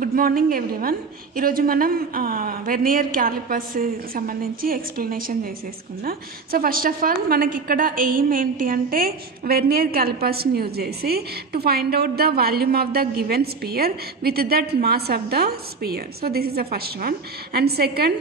Good morning everyone. ఈరోజు మనం vernier calipers సంబంధించి ఎక్స్ప్లెనేషన్ చేసేసుకుందాం. సో ఫస్ట్ ఆఫ్ ఆల్ మనకి ఇక్కడ ఎయిమ్ ఏంటి అంటే వెర్నియర్ క్యాలిపర్స్ని యూజ్ చేసి to find out the volume of the given sphere with that mass of the sphere. So this is the first one. And second,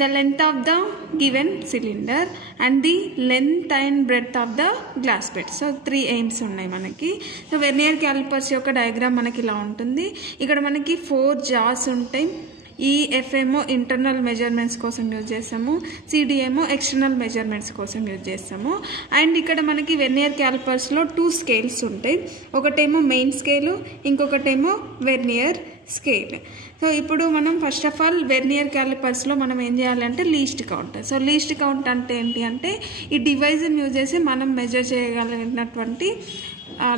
the length of the given cylinder and the length and breadth of the glass bed. So 3 aims ఉన్నాయి మనకి. So vernier callipers యొక్క diagram మనకి ఇలా ఉంటుంది. ఇక్కడ మనకి 4 Jos ఉంటాయి. EF ఏమో ఇంటర్నల్ మెజర్మెంట్స్ కోసం యూజ్ చేస్తాము, CD ఏమో ఎక్స్టర్నల్ మెజర్మెంట్స్ కోసం యూజ్ చేస్తాము. అండ్ ఇక్కడ మనకి వెర్నియర్ క్యాలిపర్స్లో 2 స్కేల్స్ ఉంటాయి. ఒకటేమో మెయిన్ స్కేలు, ఇంకొకటేమో వెర్నియర్ స్కేల్. సో ఇప్పుడు మనం ఫస్ట్ ఆఫ్ ఆల్ వెర్నియర్ క్యాలిపర్స్లో మనం ఏం చేయాలంటే least count. So least count అంటే ఏంటి అంటే ఈ డివైజ్ని యూజ్ చేసి మనం మెజర్ చేయగలిగినటువంటి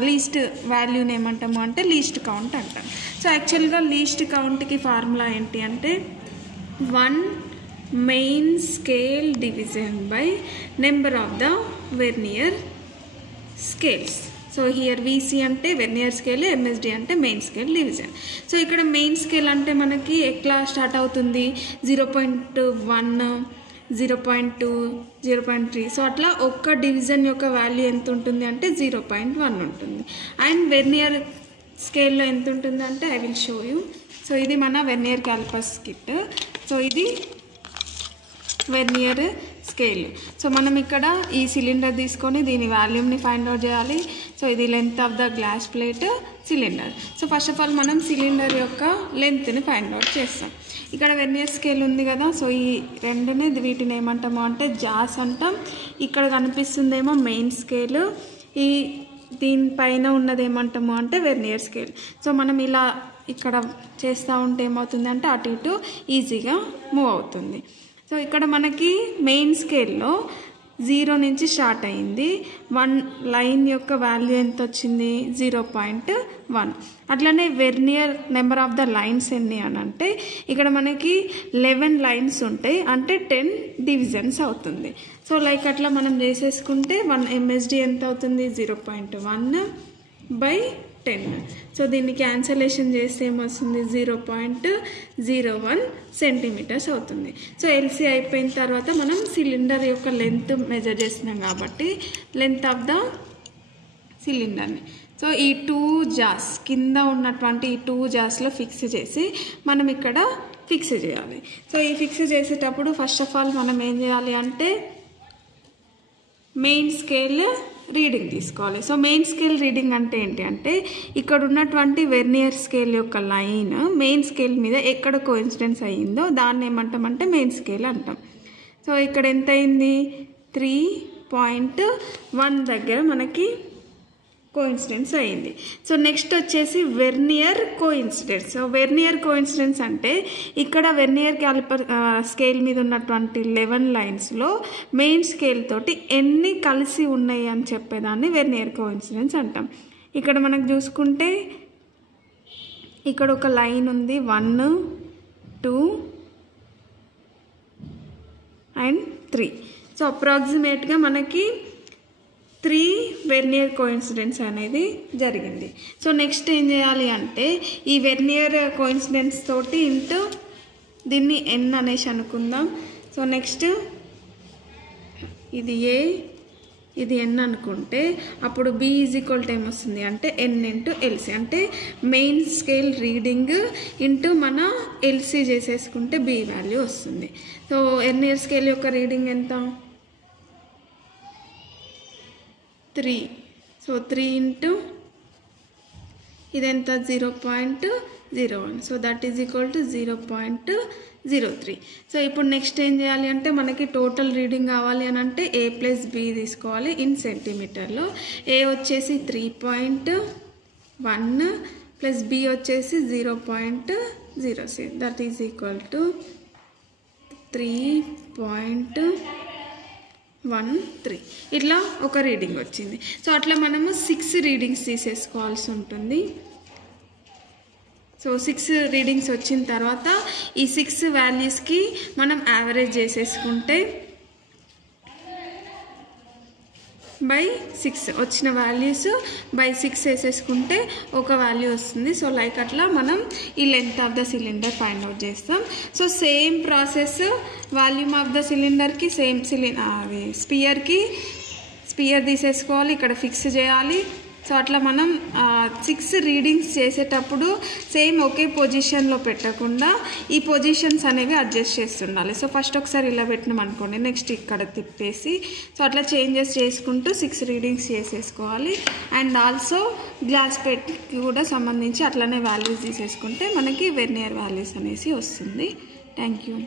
లీస్ట్ వాల్యూని ఏమంటాము అంటే లీస్ట్ కౌంట్ అంటాం. సో యాక్చువల్గా లీస్ట్ కౌంట్కి ఫార్ములా ఏంటి అంటే 1 main scale division by number of the vernier scales. So here VC అంటే వెర్నియర్ స్కేల్, MSD అంటే మెయిన్ స్కేల్ డివిజన్. సో ఇక్కడ మెయిన్ స్కేల్ అంటే మనకి ఎట్లా స్టార్ట్ అవుతుంది, 0.1, 0.2, 0.3. సో అట్లా ఒక్క డివిజన్ యొక్క వాల్యూ ఎంత ఉంటుంది అంటే 0.1 ఉంటుంది. అండ్ వెర్నియర్ స్కేల్లో ఎంత ఉంటుంది అంటే I will show you. So ఇది మన వెర్నియర్ క్యాలిపర్స్ కిట్. సో ఇది వెర్నియర్ స్కేల్. సో మనం ఇక్కడ ఈ సిలిండర్ తీసుకొని దీని వాల్యూమ్ని ఫైండ్ అవుట్ చేయాలి. సో ఇది length of the glass plate cylinder. So first of all మనం సిలిండర్ యొక్క లెంత్ని ఫైండ్ అవుట్ చేస్తాం. ఇక్కడ వెర్నియర్ స్కేల్ ఉంది కదా, సో ఈ రెండుని వీటిని ఏమంటాము అంటే జాస్ అంటాం. ఇక్కడ కనిపిస్తుందేమో మెయిన్ స్కేల్, ఈ దీనిపైన ఉన్నది ఏమంటాము అంటే వెర్నియర్ స్కేల్. సో మనం ఇలా ఇక్కడ చేస్తూ ఉంటే ఏమవుతుంది అంటే అటు ఇటు ఈజీగా మూవ్ అవుతుంది. సో ఇక్కడ మనకి మెయిన్ స్కేల్లో 0 నుంచి స్టార్ట్ అయింది. 1 లైన్ యొక్క వాల్యూ ఎంత వచ్చింది 0.1. అట్లనే vernier number of the lines ఎన్ని అని అంటే ఇక్కడ మనకి 11 లైన్స్ ఉంటాయి, అంటే 10 డివిజన్స్ అవుతుంది. సో లైక్ అట్లా మనం చేసేసుకుంటే 1 MSD ఎంత అవుతుంది 0.1/10. సో దీన్ని క్యాన్సలేషన్ చేస్తే ఏమొస్తుంది 0.01 సెంటీమీటర్స్ అవుతుంది. సో LC అయిపోయిన తర్వాత మనం సిలిండర్ యొక్క లెంత్ మెజర్ చేస్తున్నాం కాబట్టి లెంత్ ఆఫ్ ద సిలిండర్ని సో ఈ 2 జాస్ కింద ఉన్నటువంటి ఈ 2 జాస్లో ఫిక్స్ చేసి మనం ఇక్కడ ఫిక్స్ చేయాలి. సో ఈ ఫిక్స్ చేసేటప్పుడు ఫస్ట్ ఆఫ్ ఆల్ మనం ఏం చేయాలి అంటే మెయిన్ స్కేల్ రీడింగ్ తీసుకోవాలి. సో మెయిన్ స్కేల్ రీడింగ్ అంటే ఏంటి అంటే ఇక్కడ ఉన్నటువంటి వెర్నియర్ స్కేల్ యొక్క లైన్ మెయిన్ స్కేల్ మీద ఎక్కడ కోఇన్సిడెన్స్ అయ్యిందో దాన్ని ఏమంటామంటే మెయిన్ స్కేల్ అంటాం. సో ఇక్కడ ఎంత అయింది 3.1 దగ్గర మనకి కోఇన్సిడెన్స్ అయింది. సో నెక్స్ట్ వచ్చేసి vernier coincidence. So vernier coincidence అంటే ఇక్కడ వెర్నియర్ క్యాలిపర్ స్కేల్ మీద ఉన్నటువంటి 11 లైన్స్లో మెయిన్ స్కేల్ తోటి ఎన్ని కలిసి ఉన్నాయి అని చెప్పేదాన్ని వెర్నియర్ కోఇన్సిడెన్స్ అంటాం. ఇక్కడ మనకు చూసుకుంటే ఇక్కడ ఒక లైన్ ఉంది 1, 2 అండ్ 3. సో అప్రాక్సిమేట్గా మనకి 3 వెర్నియర్ కోఇన్సిడెన్స్ అనేది జరిగింది. సో నెక్స్ట్ ఏం చేయాలి అంటే ఈ వెర్నియర్ కోఇన్సిడెన్స్ తోటి ఇంటూ దీన్ని N అనేసి అనుకుందాం. సో నెక్స్ట్ ఇది A, ఇది N అనుకుంటే అప్పుడు B = ఏమొస్తుంది అంటే N × LC, అంటే మెయిన్ స్కేల్ రీడింగ్ ఇంటూ మన LC చేసేసుకుంటే B వాల్యూ వస్తుంది. సో వెర్నియర్ స్కేల్ యొక్క రీడింగ్ ఎంత 3. సో 3 ఇంటూ ఇదెంత 0.01. So that is equal to 0.03. So ఇప్పుడు నెక్స్ట్ ఏం చేయాలి అంటే మనకి టోటల్ రీడింగ్ కావాలి అని అంటే A + B తీసుకోవాలి ఇన్ సెంటీమీటర్లో. A వచ్చేసి 3.1 ప్లస్ B వచ్చేసి 0.06. That is equal to 3.13. ఇట్లా ఒక రీడింగ్ వచ్చింది. సో అట్లా మనము 6 రీడింగ్స్ తీసేసుకోవాల్సి ఉంటుంది. సో 6 రీడింగ్స్ వచ్చిన తర్వాత ఈ 6 వాల్యూస్కి మనం యావరేజ్ చేసేసుకుంటే 6 వచ్చిన వాల్యూస్ బై 6 వేసేసుకుంటే ఒక వాల్యూ వస్తుంది. సో లైక్ అట్లా మనం ఈ length of the cylinder find out చేస్తాం. So same process volume of the సిలిండర్కి సేమ్ అది స్పియర్ తీసేసుకోవాలి, ఇక్కడ ఫిక్స్ చేయాలి. సో అట్లా మనం 6 రీడింగ్స్ చేసేటప్పుడు సేమ్ ఒకే పొజిషన్లో పెట్టకుండా ఈ పొజిషన్స్ అనేవి అడ్జస్ట్ చేస్తుండాలి. సో ఫస్ట్ ఒకసారి ఇలా పెట్టినాం అనుకోండి, నెక్స్ట్ ఇక్కడ తిప్పేసి సో అట్లా చేంజెస్ చేసుకుంటూ 6 రీడింగ్స్ చేసేసుకోవాలి. అండ్ ఆల్సో గ్లాస్ పెట్కి కూడా సంబంధించి అట్లనే వాల్యూస్ తీసేసుకుంటే మనకి వెర్నియర్ వాల్యూస్ అనేసి వస్తుంది. Thank you.